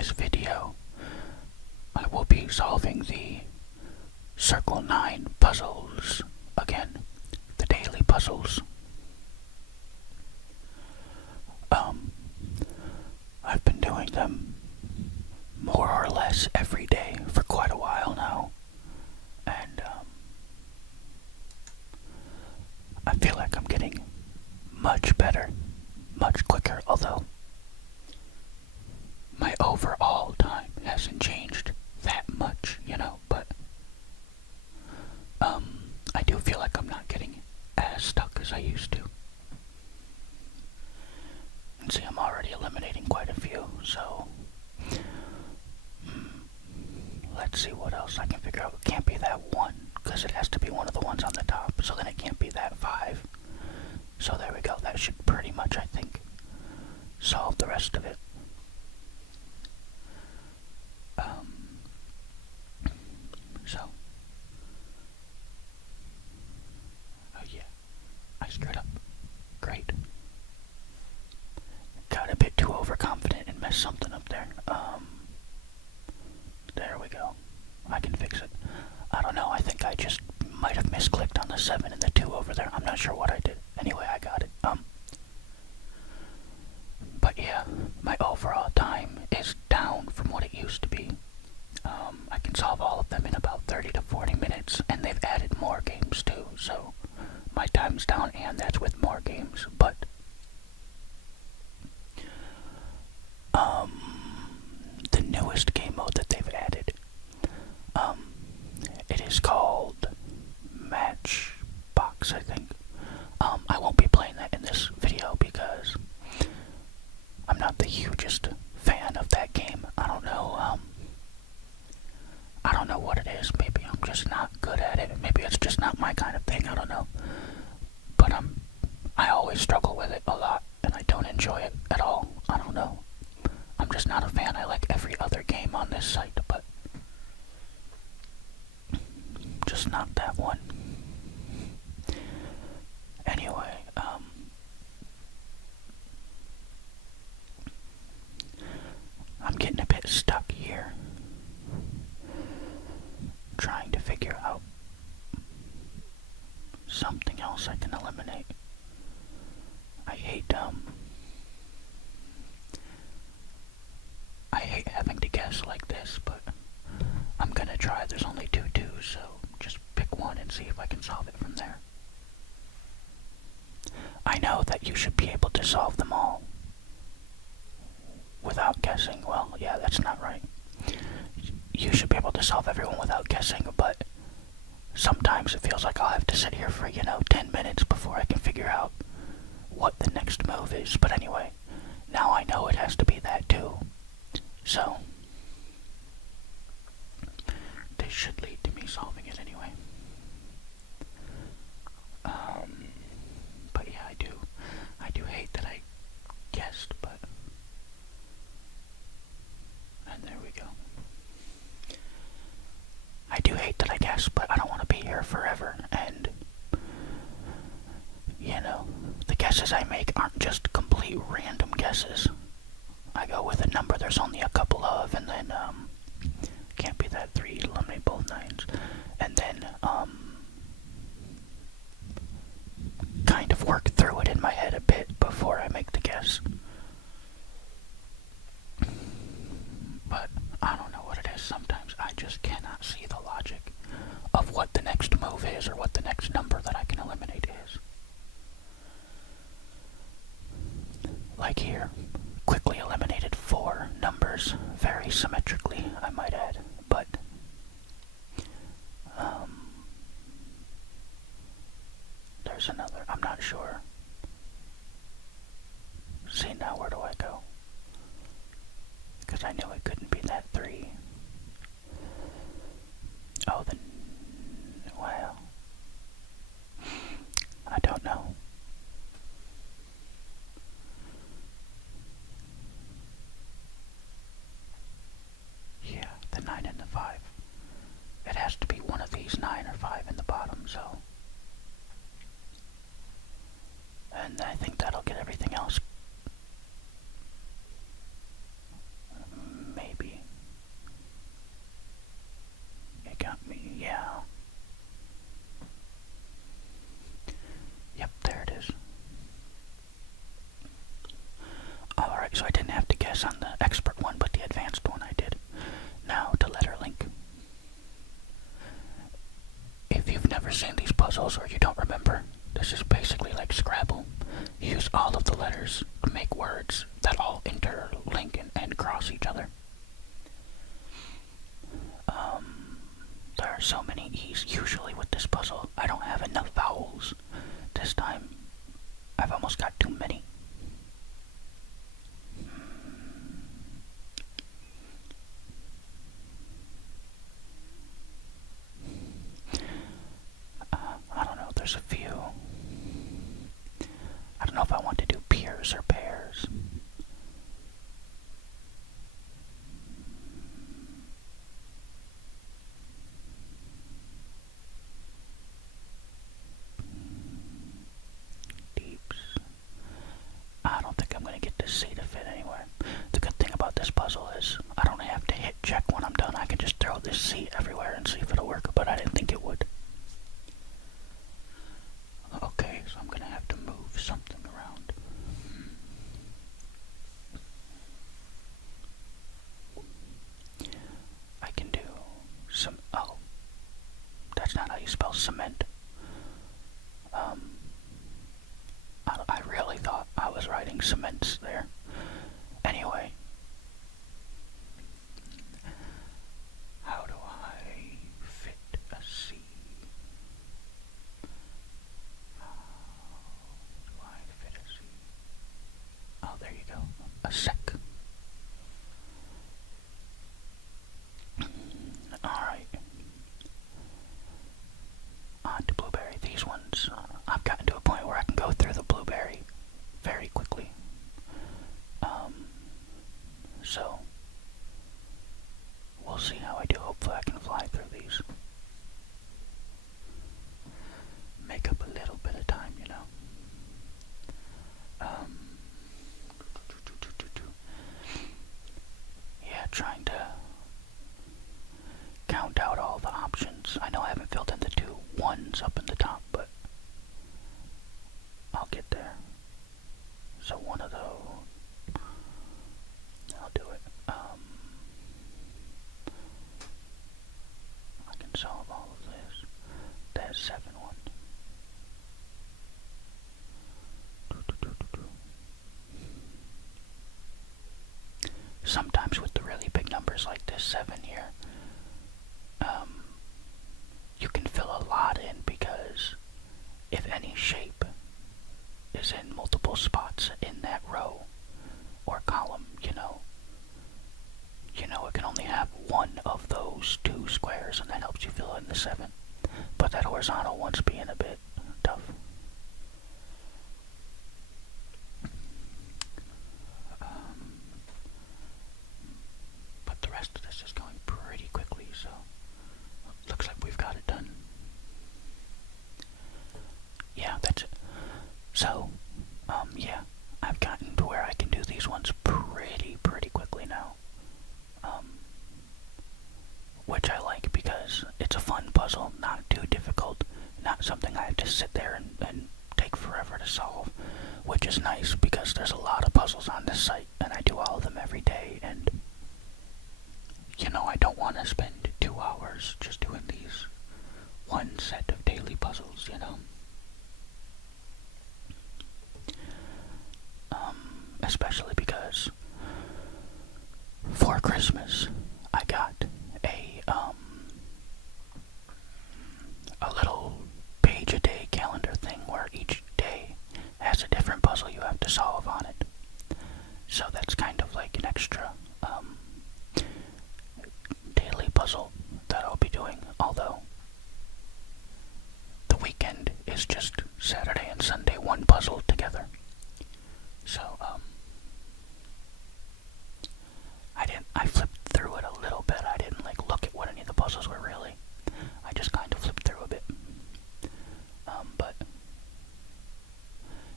this video, I will be solving the Circle9 puzzles again, the daily puzzles. I've been doing them more or less every day for quite a while now, and I feel like I'm getting much better, much quicker, although my overall time hasn't changed that much, but I do feel like I'm not getting as stuck as I used to. And see, I'm already eliminating quite a few, so let's see what else I can figure out. It can't be that one, because it has to be one of the ones on the top, so then it can't be that 5. So there we go, that should pretty much, I think, solve the rest of it. Oh yeah, I screwed up. Great. Got a bit too overconfident and messed something up there. There we go. I can fix it. I don't know, I think I just might have misclicked on the 7 and the 2 over there. I'm not sure what I did. Anyway, I got it. But yeah, my overall time is down from what it used to be. I can solve all of them in about 30 to 40 minutes, and they've added more games too, so my time's down, and that's with more games, but the newest game mode that they've added, it is called Matchbox, I think. I won't be playing that in this video because I'm not the hugest fan of that game. I don't know what it is. Maybe I'm just not good at it. Maybe it's just not my kind of thing. I don't know. But I always struggle with it a lot, and I don't enjoy it at all. I don't know. I'm just not a fan. I like every other game on this site, but just not that one. Anyway, I'm getting a bit stuck here, trying to figure out something else I can eliminate. I hate having to guess like this, but I'm gonna try. There's only 2 twos, so just pick one and see if I can solve it from there. I know that you should be able to solve them all without guessing. Well, yeah, that's not right. You should be able to solve everyone without guessing, but sometimes it feels like I'll have to sit here for, 10 minutes before I can figure out what the next move is. But anyway, now I know it has to be that too. So, this should lead to me solving it anyway. But yeah, I do hate that I guessed, but, and there we go. I do hate that I guessed, but I don't want to be here forever, and, the guesses I make aren't just complete random guesses. I go with a number there's only a couple of, and then, can't be that 3, eliminate both 9s, and then, kind of work through it in my head a bit before I make the guess. But I don't know what it is. Sometimes I just cannot see the logic of what the next move is or what the next number that I can eliminate is. Like here, quickly eliminated 4 numbers, very symmetrically, I might add, but there's another. I'm not sure. See, now where do I go? Because I knew it couldn't be that 3. Oh, then, well, I don't know. Yeah, the 9 and the 5. It has to be one of these 9 or 5 in the bottom, so. And I think that'll get everything else. Maybe. never seen these puzzles or you don't remember, this is basically like Scrabble. You use all of the letters to make words that all interlink and cross each other. There are so many E's. Usually with this puzzle, I don't have enough vowels. This time, I've almost got too many. I don't know, there's a few. I don't know if I want to do peers or pairs. I don't think I'm going to get this C to fit anywhere. The good thing about this puzzle is I don't have to hit check when I'm done. I can just throw this C everywhere and see if it'll work, but I didn't think it would. Okay, so I'm going to have to move something around. I can do some... Oh, that's not how you spell cement. I really thought I was writing cements there. Anyway. How do I fit a C? How do I fit a C? Oh, there you go. A sec. Alright. On to blueberry. These ones, I've gotten to a point where I can go through the blueberry very quickly. So, we'll see how I do. Hopefully I can fly through these. Make up a little bit of time, you know. Yeah, trying to count out all the options. I know I haven't filled in the 2 1s up in the top, but I'll get there. So one of those, I'll do it. I can solve all of this. That's 7 1. Sometimes with the really big numbers like this 7 here, you can fill a lot in because if any shape is in multiple spots in that row or column, you know it can only have one of those 2 squares, and that helps you fill in the 7. But that horizontal one's being a bit tough. But the rest of this is going pretty quickly, so looks like we've got it done. Yeah, that's it. So, yeah, I've gotten to where I can do these ones pretty quickly now. Which I like because it's a fun puzzle, not too difficult, not something I have to sit there and take forever to solve, which is nice because there's a lot of puzzles on this site and I do all of them every day, and I don't want to spend 2 hours just doing these one set of daily puzzles, especially because for Christmas I got a little page a day calendar thing where each day has a different puzzle you have to solve on it. So that's kind of like an extra daily puzzle that I'll be doing, although the weekend is just Saturday and Sunday, one puzzle together. So, I flipped through it a little bit. I didn't look at what any of the puzzles were really. I just kind of flipped through a bit. But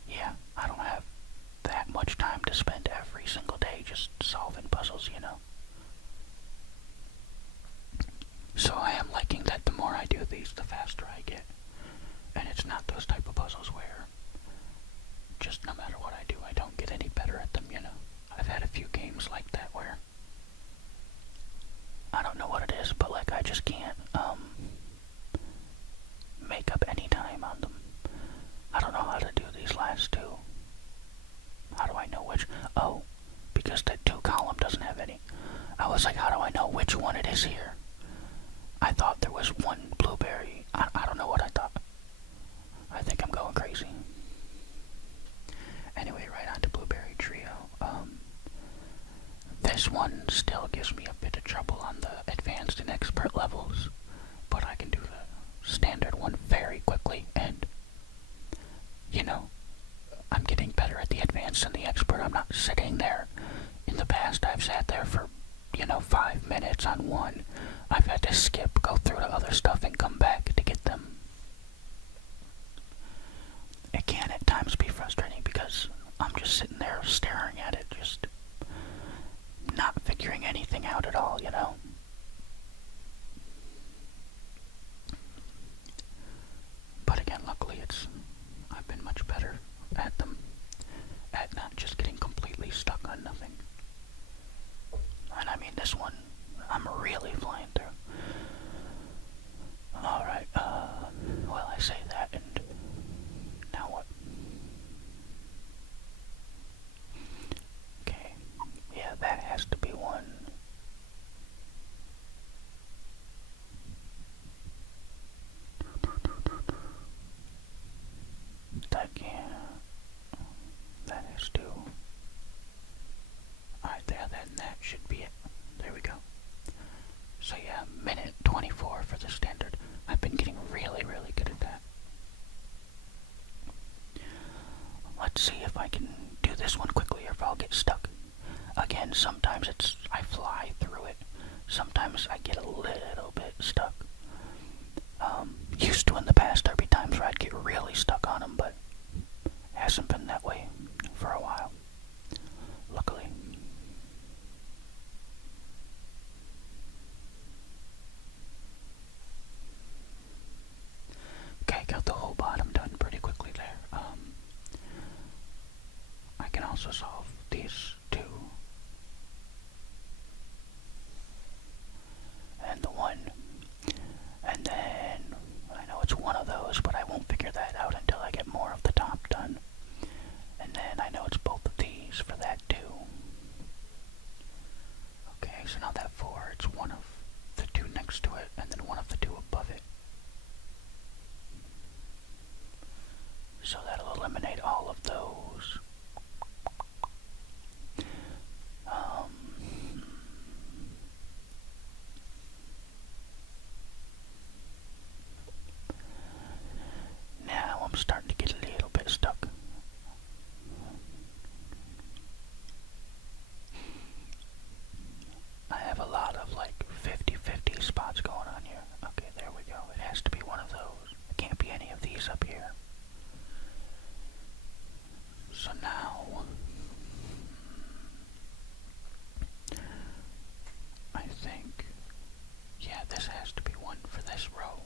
yeah, I don't have that much time to spend every single day just solving puzzles, So I am liking that the more I do these, the faster I get. And it's not those type of puzzles where which one it is here. I thought there was one blueberry. I don't know what I thought. I think I'm going crazy. Anyway, right on to Blueberry Trio. This one still gives me a bit of trouble on the advanced and expert levels, but I can do the standard one very quickly, and, you know, I'm getting better at the advanced and the expert. I'm not sitting there. In the past, I've sat there for, 5 minutes on one. I've had to skip, go through the other stuff, and come back to get them. It can at times be frustrating because I'm just sitting there staring at it, just not figuring anything out at all, But again, luckily I've been much better at them, at not just getting completely stuck on nothing. And I mean, this one, I'm really flying through. Alright, well, I say that, and now what? Okay, yeah, that has to be one. That has to. Alright, then that should be it. There we go. So yeah, minute 24 for the standard. I've been getting really, really good at that. Let's see if I can do this one quickly or if I'll get stuck. Again, sometimes I fly through it. Sometimes I get a little bit stuck. Used to in the past, there'd be times where I'd get really stuck on them, but hasn't been that way for a while, luckily. Okay, got the whole bottom done pretty quickly there. I can also solve these two. And the one. And then, I know it's one of those, but I won't figure that out until I get more of the top done. And then I know it's both of these for that too. Okay, so now that 4, it's one of the two next to it, and then one of the two above it. So that'll eliminate all of those. Now I'm starting to get a little bit stuck. I have a lot of like 50-50 spots going on here. Okay, there we go. It has to be one of those. It can't be any of these up here. So now, I think, yeah, this has to be one for this row.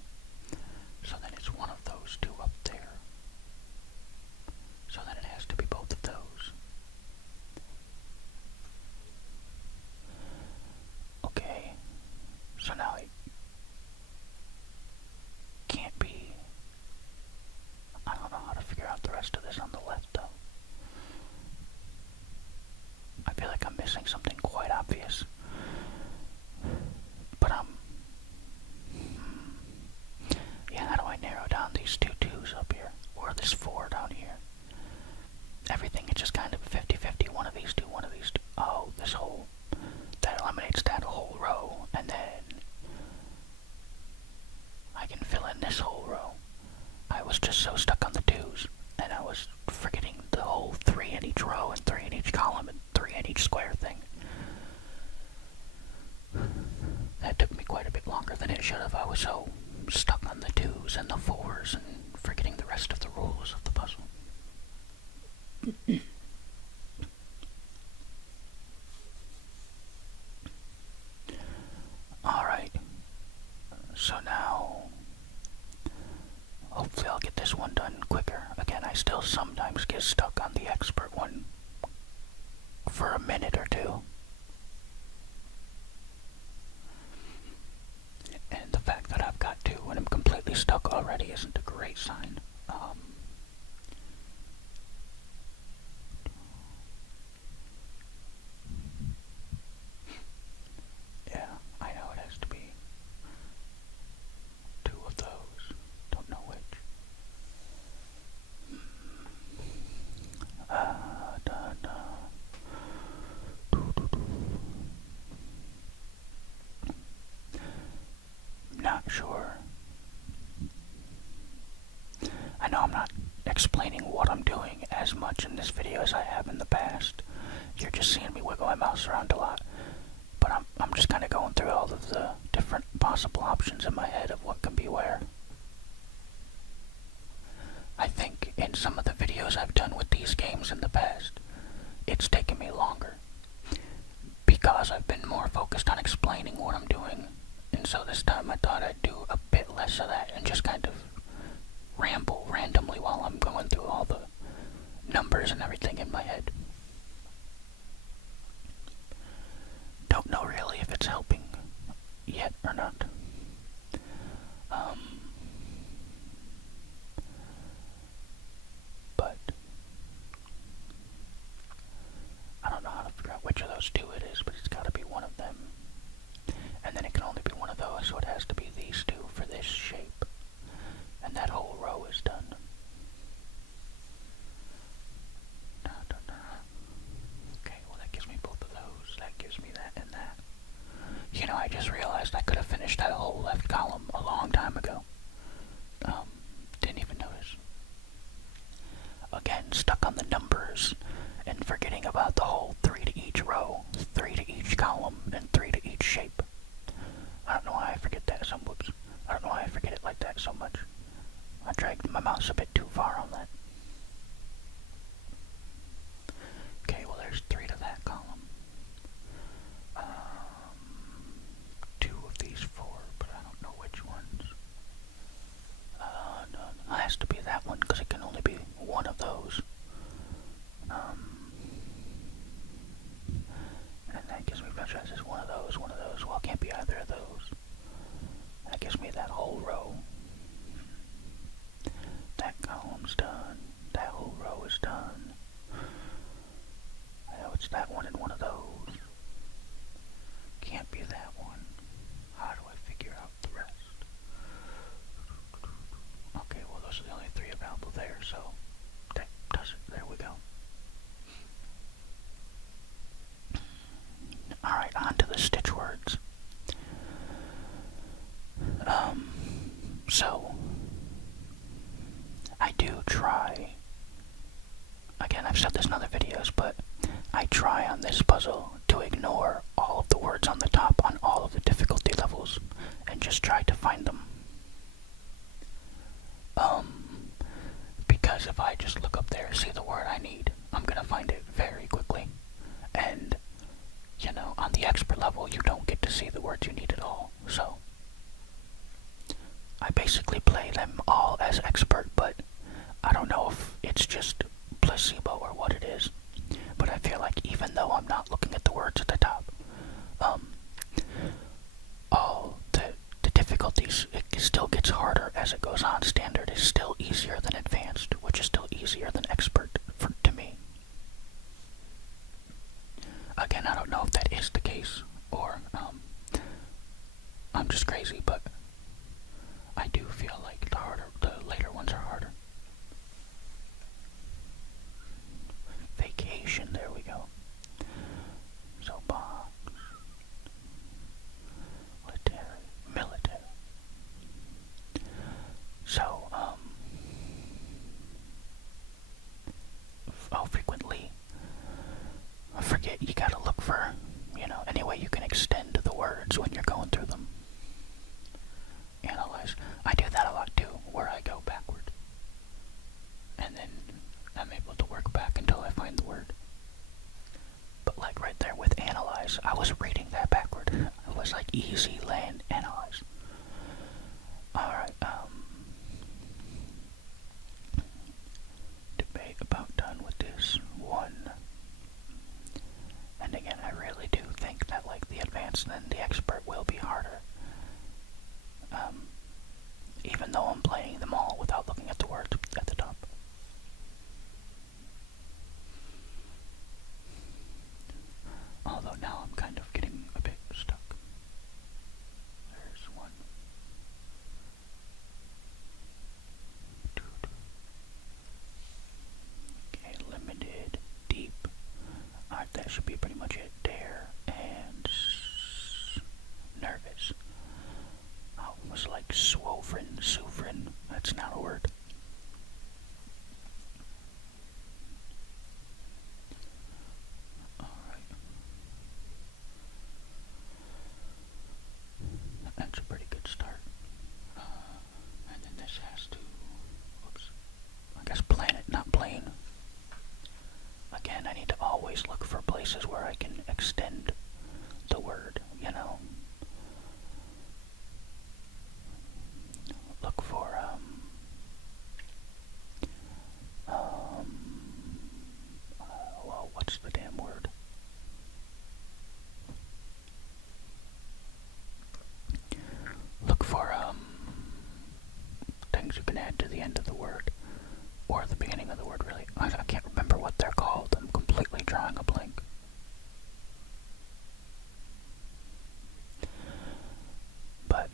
So then it's one of those two up there. So then it has to be both of those. Okay, so now it can't be. I don't know how to figure out the rest of this on the left though. I feel like I'm missing something quite obvious. But yeah, how do I narrow down these two twos up here? Or this 4 down here? Everything is just kind of 50-50. One of these two, one of these two. Oh, this whole, that eliminates that whole row. And then I can fill in this whole row. I was just so stuck on the 2s. And I was forgetting the whole 3 in each row and 3 in each column and 3 in each square thing. That took me quite a bit longer than it should have. I was so stuck on the 2s and the 4s and forgetting the rest of the rules of the puzzle. Alright, so now hopefully I'll get this one done quicker. Again, I still sometimes get stuck on the expert one for a minute or two. And the fact that I've got 2 and I'm completely stuck already isn't a great sign. Yeah, I know. Sure. I know I'm not explaining what I'm doing as much in this video as I have in the past. You're just seeing me wiggle my mouse around a lot. But I'm just kind of going through all of the different possible options in my head of what can be where. I think in some of the videos I've done with these games in the past, it's taken me longer. Because I've been more focused on explaining what I'm doing. And so this time I thought I'd do a bit less of that and just kind of ramble randomly while I'm going through all the numbers and everything in my head. Don't know really if it's helping yet or not. But I don't know how to figure out which of those two it is, but it's got to be one of them. And then it can only be one of those, so it has to be these two for this shape. And that whole row is done. Okay, well that gives me both of those. That gives me that and that. You know, I just realized I could have finished that whole left column a long time ago. Didn't even notice. Again, stuck on the numbers and forgetting about the whole 3 to each row, 3 to each column, and 3 to each shape. I don't know why I forget that. Whoops. I don't know why I forget it like that so much. I dragged my mouse a bit too far on that. Okay, well there's 3 to that column. 2 of these 4, but I don't know which ones. No, it has to be that one because it can only be one of those. And that gives me better choices. One of those. Well, it can't be either of those. That gives me that whole row. That column's done. That whole row is done. I know it's that one and one of those. Can't be that one. How do I figure out the rest? Okay, well those are the only 3 available there, so that does it. There we go. Alright, on to the stitch words. So I do try, again I've said this in other videos, but I try on this puzzle to ignore all of the words on the top on all of the difficulty levels and just try to find them. Because if I just look up there and see the word I need, I'm gonna find it very quickly. And, you know, on the expert level you don't get to see the words you need at all, so I basically play them all as expert, but I don't know if it's just placebo or what it is. But I feel like even though I'm not looking at the words at the top, all the difficulties, it still gets harder as it goes on. Standard is still easier than advanced, which is still easier than expert to me. Again, I don't know if that is the case, or I'm just crazy, but I do feel like the later ones are harder. Vacation, there we go. So box, military. So, frequently, I forget, you gotta look for, any way you can extend the words when you're going through them. Analyze. I do that a lot too, where I go backward. And then I'm able to work back until I find the word. But like right there with analyze, I was reading that backward. It was like easy land analyze. Alright, debate about done with this one. And again, I really do think that like the advanced and the expert will be harder. Even though I'm playing them all without looking at the words at the top. Although now I'm kind of getting a bit stuck. There's one. Okay, limited, deep. Alright, that should be pretty much it. Dare and nervous. Oh, it was like you can add to the end of the word, or the beginning of the word, really. I can't remember what they're called. I'm completely drawing a blank. But,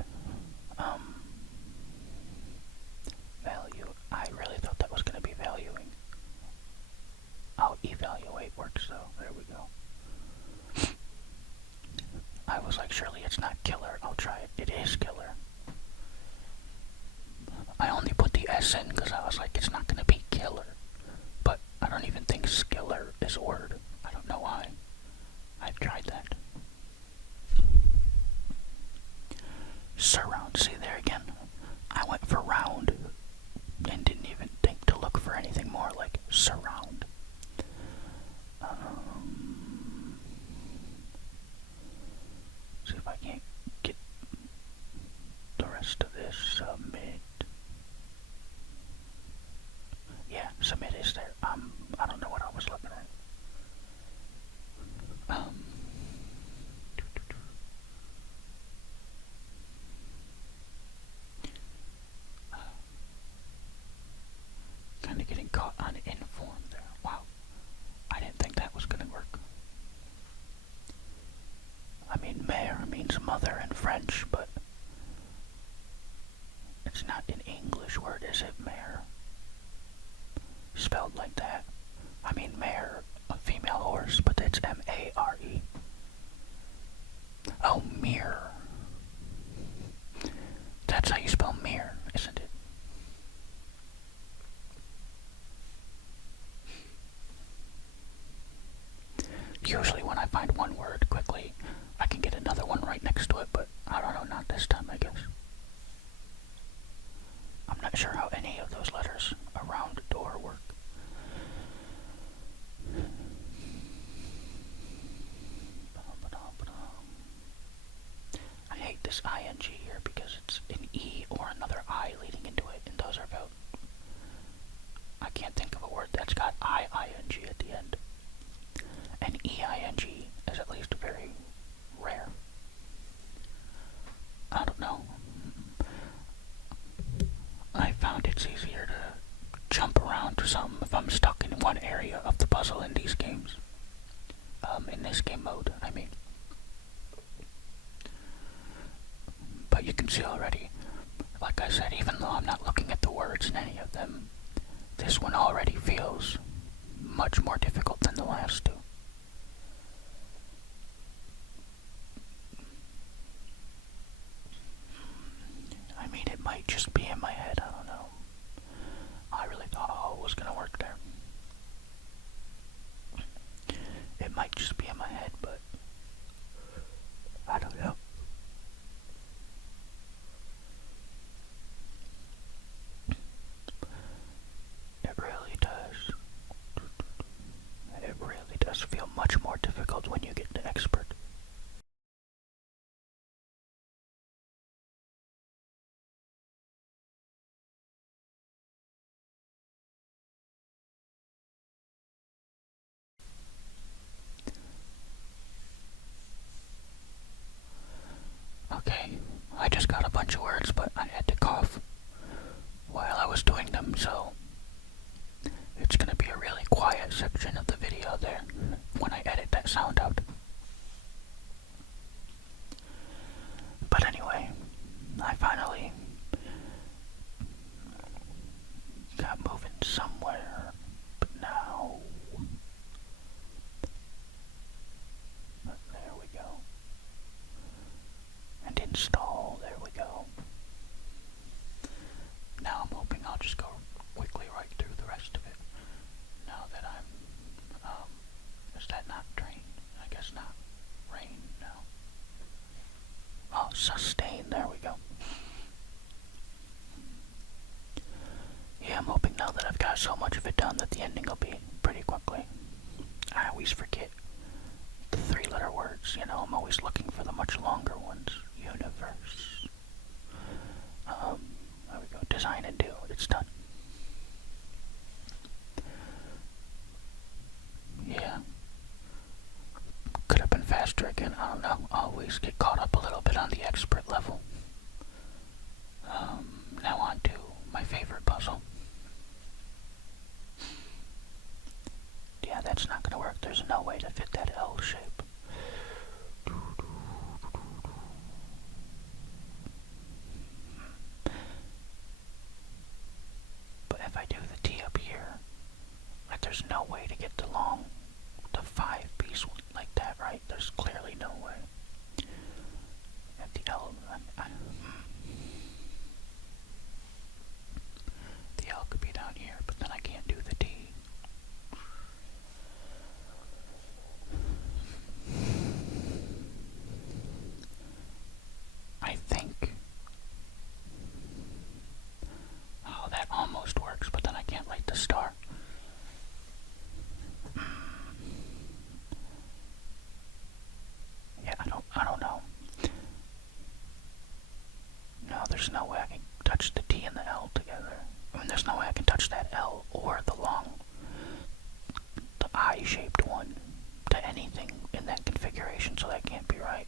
value, I really thought that was going to be valuing. Oh, evaluate works though. There we go. I was like, surely it's not killer. I'll try it. It is killer. I only put the S in because I was like, it's not going to be killer. But I don't even think skiller is a word. I don't know why. I've tried that. Surround. See there again? I went for round and didn't even think to look for anything more like surround. See if I can't get the rest of this. Submit. Yeah, submit is there. I don't know what I was looking at. Kind of getting caught uninformed there. Wow. I didn't think that was going to work. I mean, mère means mother in French, but it's not an English word, is it, mère? Spelled like that. I mean, mare, a female horse, but it's M-A-R-E. Oh, mirror. That's how you spell mirror, isn't it? Usually when I find one word quickly, I can get another one right next to it, but I don't know, not this time, I guess. I'm not sure how any of those letters around the door work. I hate this ing here because it's an E or another I leading into it, and those are about... I can't think of a word that's got I-I-N-G at the end. And E-I-N-G is at least very rare. I don't know. I found it's easier to jump around to something if I'm stuck in one area of the puzzle in these games. In this game mode, I mean. But you can see already, like I said, even though I'm not looking at the words in any of them, this one already feels much more difficult than the last two. I mean, it might just be in my head, I don't know. I really thought it was going to work there. It might just be in my head, but I don't know. It really does. It really does feel much more difficult when you get to expert. Okay, I just got a bunch of words, but I had to cough while I was doing them, so it's gonna be a really quiet section of the video there when I edit that sound out. But anyway, I finally got moving somewhere, but now... There we go. And install, there we go. Now I'm hoping I'll just go quickly right through the rest of it. Now that I'm, is that not drain? I guess not. Rain, no. Oh, sustain, there we go. Yeah, I'm hoping now that I've got so much of it done that the ending will be pretty quickly. I always forget the three-letter words, you know, I'm always looking for the much longer ones. Universe. There we go. Design and do. It's done. Yeah. Could have been faster again. I don't know. Always get caught up a little bit on the expert level. Now on to my favorite there's no way to fit that L shape. But if I do the T up here, like there's no way to get the 5-piece one like that, right? There's clearly no way. At the L, the L could be down here, but then I can't do the D. I think. Oh, that almost works, but then I can't light the star. Yeah, I don't know. No, there's no way I can touch the T and the L together. I mean, there's no way I can touch that L or the I-shaped one to anything in that configuration, so that can't be right.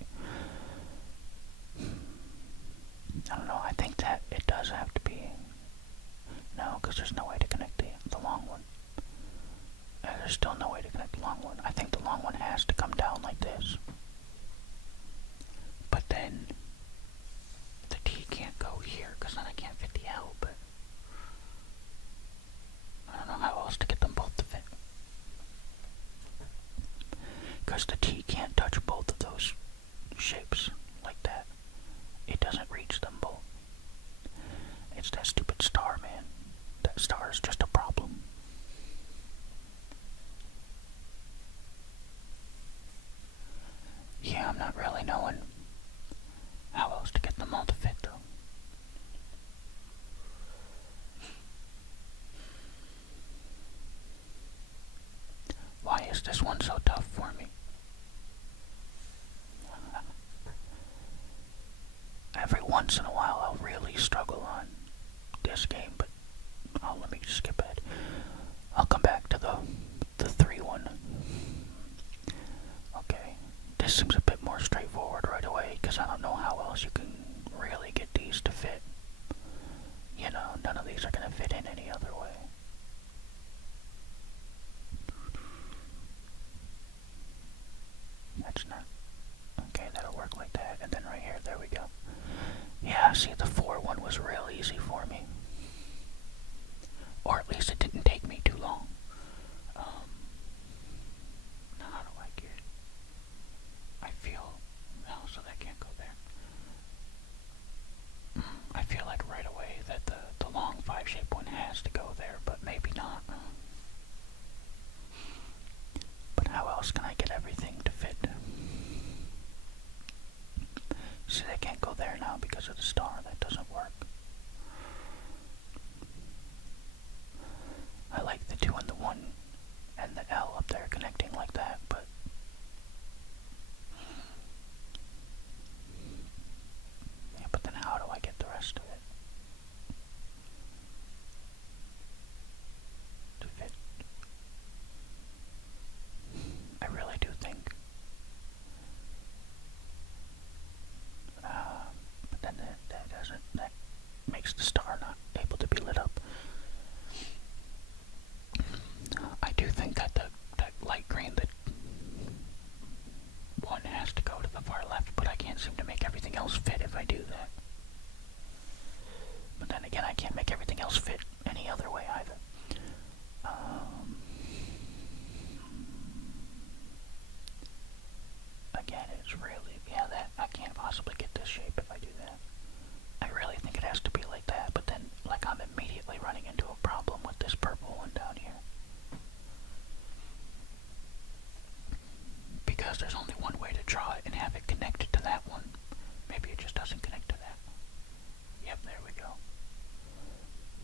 I don't know, I think that it does have to be. No, because there's no way to connect the long one. There's still no way to connect the long one. I think the long one has to come down like this. But then the T can't go here, because then I can't fit the L, but I don't know how else to get them both to fit. Because the T can't touch both of those shapes like that. It doesn't reach them both. It's that stupid star, man. That star is just a problem. Yeah, I'm not really knowing how else to get them all to fit, though. Why is this one so tough for me? Every once in a while I'll really struggle on this game, but let me just skip ahead. I'll come back to the 3 one. Okay, this seems a bit more straightforward right away, because I don't know how else you can really get these to fit. You know, none of these are going to fit in any other way. That's not... Okay, that'll work like that, and then right here, there we go. Yeah, see, the 4 one was real easy for me. Or at least it didn't take me too long. Now how do I get... I feel... No, so that can't go there. I feel like right away that the long 5-shape one has to go there, but maybe not. But how else can I get everything to fit? See, they can't go there now because of the star. That doesn't work. I like the 2 and the 1 and the L up there connecting like that, but yeah, but then how do I get the rest of it to fit? I really do think. But then that makes the star not able to be lit up. I do think that that light green, that one has to go to the far left, but I can't seem to make everything else fit if I do that. But then again, I can't make everything else fit any other way either. Again, it's really, yeah, that I can't possibly get this shape if I do that. I really think it has to be like that, but then, like, I'm immediately running into a problem with this purple one down here. Because there's only one way to draw it and have it connected to that one. Maybe it just doesn't connect to that. Yep, there we go.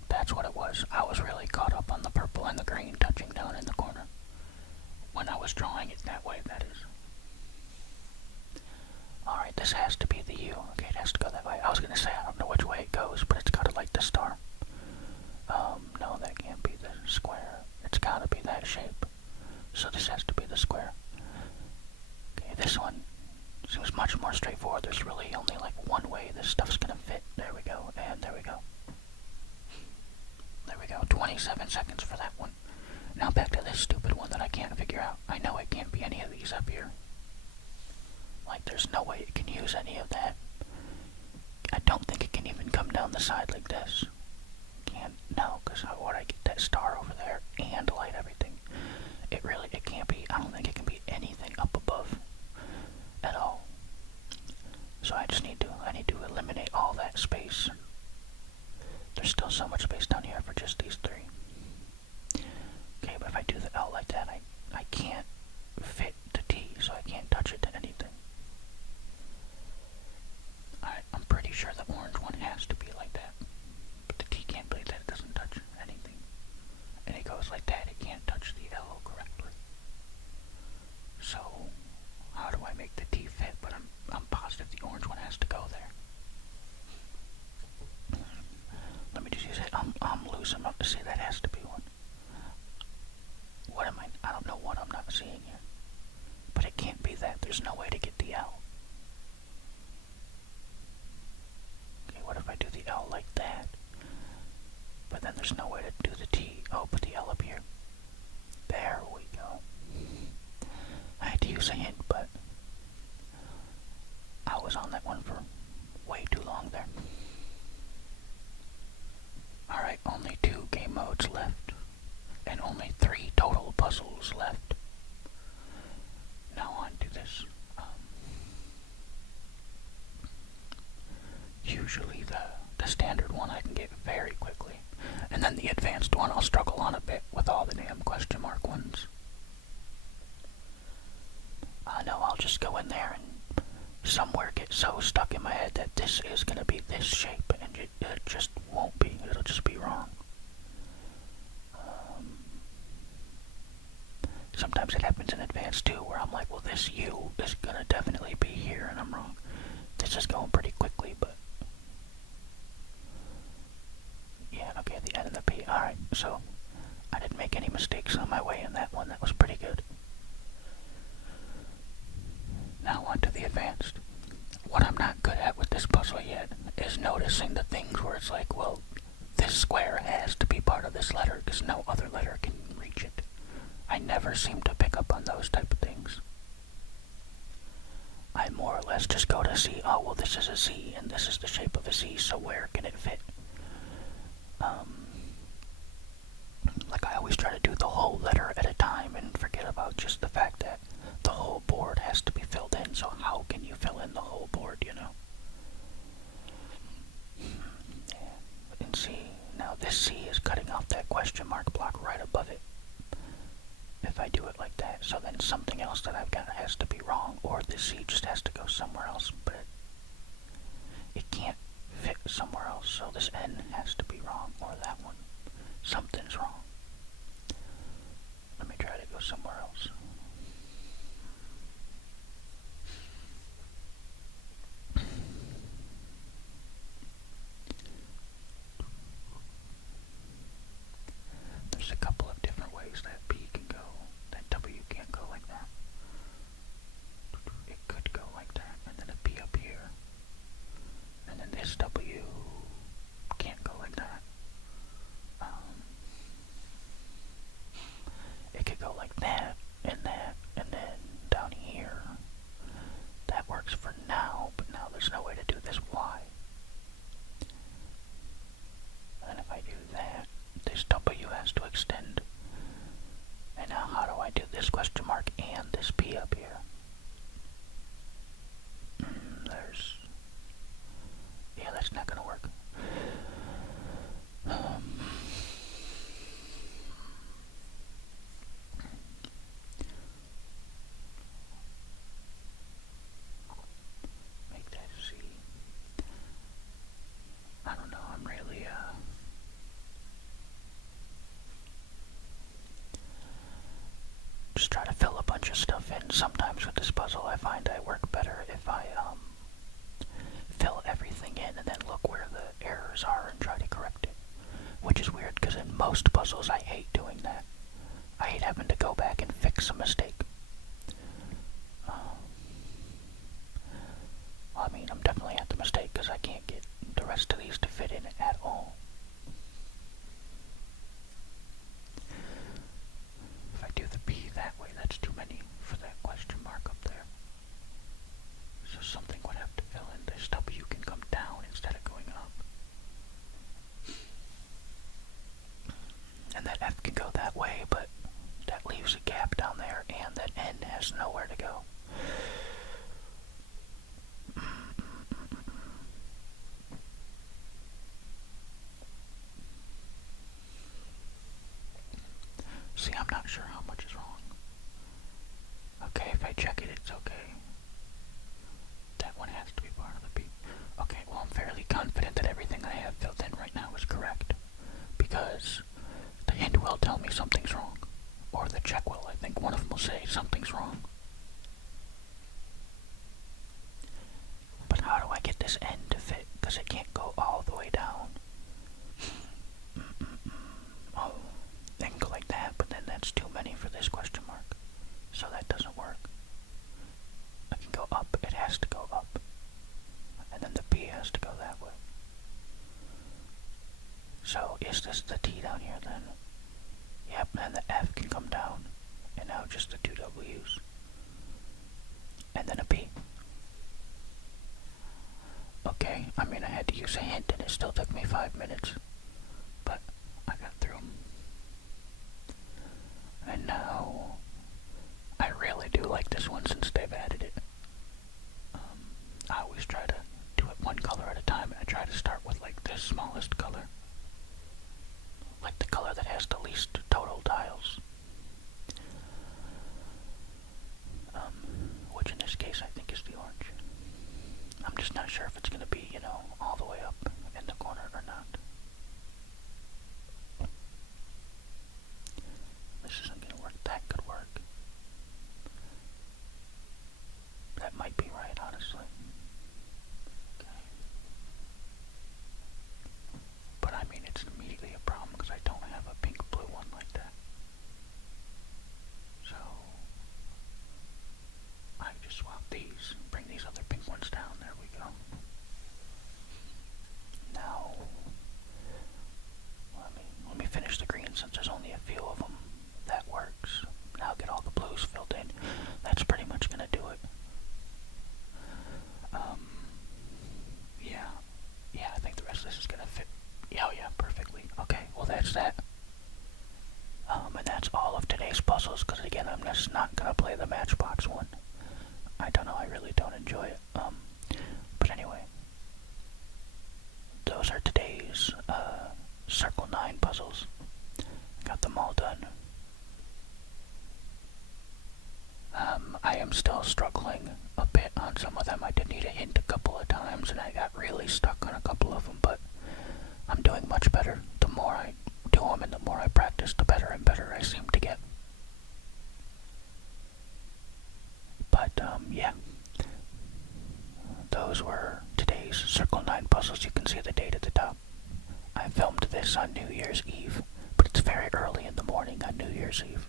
That's what it was. I was really caught up on the purple and the green touching down in the corner. When I was drawing it that way, that is. Alright, this has to be the U. Okay, it has to go that way. I was going to say, I don't know which way it goes, but it's got to like the star. No, that can't be the square. It's got to be that shape. So this has to be the square. Okay, this one seems much more straightforward. There's really only like one way this stuff's going to fit. There we go, and there we go. There we go, 27 seconds for that one. Now back to this stupid one that I can't figure out. I know it can't be any of these up here. Like, there's no way it can use any of that. I don't think it can even come down the side like this. Can't, no, because how would I get that star over there and light everything? It can't be, I don't think it can be anything up above at all. So I need to eliminate all that space. There's still so much space down here for just these three. Okay, but if I do the L like that, I can't fit the T, so I can't touch it to anything. Alright, I'm pretty sure the orange one has to be like that. But the T can't be like that, it doesn't touch anything. And it goes like that, it can't touch the L correctly. So, how do I make the T fit? But I'm positive the orange one has to go there. Let me just use it. I'm losing up to see that has to be one. What am I don't know what I'm not seeing here. But it can't be that. There's no way to get the L. Okay, what if I do the L like that? But then there's no way to do the T. Oh, put the L up here. There we go. I had to use a hint, but I was on that one for way too long there. Alright, only 2 game modes left, and only 3 total puzzles left. Now on to this. Usually the standard one I can get very quickly, and then the advanced one I'll struggle on a bit with all the damn question mark ones. I know I'll just go in there and somewhere get so stuck in my head that this is going to be this shape, and it just won't be. It'll just be wrong. Sometimes it happens in advance too, where I'm like, well, this U is going to definitely be here, and I'm wrong. This is going pretty quickly, but yeah, okay, the N and the P. Alright, so I didn't make any mistakes on my way in that one. That was pretty good. Now on to the advanced. What I'm not good at with this puzzle yet is noticing the things where it's like, well, this square has to be part of this letter because no other letter can reach it. I never seem to pick up on those type of things. I more or less just go to see, oh, well, this is a Z and this is the shape of a Z, so where can it fit? Like I always try to do the whole letter at a time and forget about just the fact that the whole board has to be filled in, so how can you fill in the whole board, you know? Yeah. And see, now this C is cutting off that question mark block right above it. If I do it like that, so then something else that I've got has to be wrong, or this C just has to go somewhere else, but it can't fit somewhere else, so this N has to be wrong, or that one. Something's wrong. Let me try to go somewhere else. There's a couple of different ways that P can go. That W can't go like that. It could go like that, and then a P up here. And then this W can't go like that. It could go like that, and then down here. That works for now, but now there's no way to do this Y. And then if I do that, this W has to extend. And now how do I do this question mark and this P up here? Yeah, that's not gonna work. Make that C. I don't know, I'm really, just try to fill a bunch of stuff in. Sometimes with this puzzle I find I work better if I, fill everything in and then look where the errors are and try to correct it. Which is weird, because in most puzzles I hate doing that. I hate having to go back and fix a mistake. I mean, I'm definitely at the mistake because I can't get the rest of these to fit in at all. check it, it's okay. That one has to be part of the B. Okay, well, I'm fairly confident that everything I have filled in right now is correct, because the hint will tell me something's wrong, or the check will. I think one of them will say something's wrong. But how do I get this end to fit? Because it can't go all the way down. Oh, they can go like that, but then that's too many for this question mark. So that doesn't work. I can go up, it has to go up. And then the B has to go that way. So is this the T down here then? Yep, and the F can come down. And now just the two W's. And then a B. Okay, I mean I had to use a hint and it still took me 5 minutes. But I got through them. And now, I really do like this one since they've added it. I always try to do it one color at a time. I try to start with like the smallest color. Like the color that has the least total tiles. Which in this case I think is the orange. I'm just not sure if it's going to be, all the way up in the corner or not. This isn't going to work. That could work. That might be right, honestly. Okay. But I mean, it's immediately a problem because I don't have a pink-blue one like that. So, I just swap these, bring these other pink ones down. There we go. Now, let me finish the green since there's only a few of them. That works. Now get all the blues filled in. That's pretty much gonna do it. Yeah, I think the rest of this is gonna fit. Yeah, perfectly. Okay, well that's that. And that's all of today's puzzles, because again, I'm just not gonna play the Matchbox one. I don't know, I really don't enjoy it. But anyway, those are today's Circle9 puzzles. Got them all done. I am still struggling a bit on some of them. I did need a hint a couple of times and I got really stuck on a couple of them, but I'm doing much better. The more I do them and the more I practice, the better and better I seem to get. But, yeah. Those were today's Circle9 puzzles. You can see the date at the top. I filmed this on New Year's Eve, but it's very early in the morning on New Year's Eve.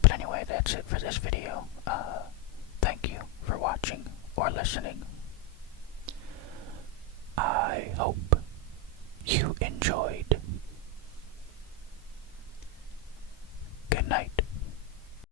But anyway, that's it for this video. Thank you for watching or listening. I hope you enjoyed